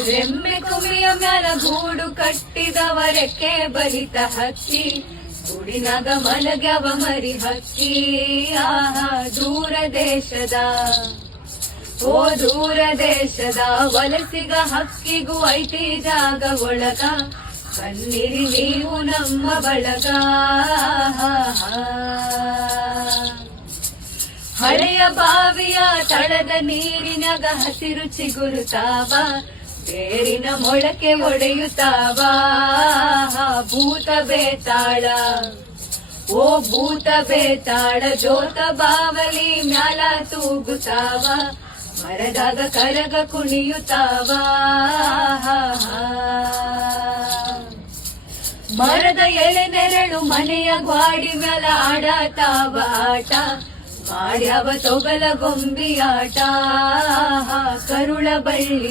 ರೆಮ್ಮೆ ಕುಮಿಯ ಮ್ಯಾಲ ಗೂಡು ಕಟ್ಟಿದವರಕ್ಕೆ ಬಲಿತ ಹಕ್ಕಿ ಗೂಡಿನಾಗ ಮಲಗ್ಯಾವ ಮರಿ ಹಕ್ಕಿ ಆಹಾ ದೂರ ದೇಶದ ಓ ದೂರ ದೇಶದ ವಲಸಿಗ ಹಕ್ಕಿಗೂ ಐತಿ ಜಾಗ ಒಳಗ ಬನ್ನಿರಿ ನೀವು ನಮ್ಮ ಬಳಗ ಹಳೆಯ ಬಾವಿಯ ತಳದ ನೀರಿನಾಗ ಹಸಿರು ಚಿಗುರುತ್ತಾವ ಬೇರಿನ ಮೊಳಕೆ ಒಡೆಯುತ್ತಾವ ಭೂತ ಬೇತಾಳ ಓ ಭೂತ ಬೇತಾಳ ಜೋತ ಬಾವಲಿ ಮ್ಯಾಲ ತೂಗುತ್ತಾವ ಮರದಾಗ ಕರಗ ಕುಣಿಯುತ್ತಾವ ಮರದ ಎಲೆ ನೆರಳು ಮನೆಯ ಗ್ವಾಡಿ ಮ್ಯಾಲ ಆಡತಾವ ಆಟ ಮಾಡ್ಯಾವ ತೊಗಲ ಗೊಂಬಿಯಾಟ ಕರುಳ ಬಳ್ಳಿ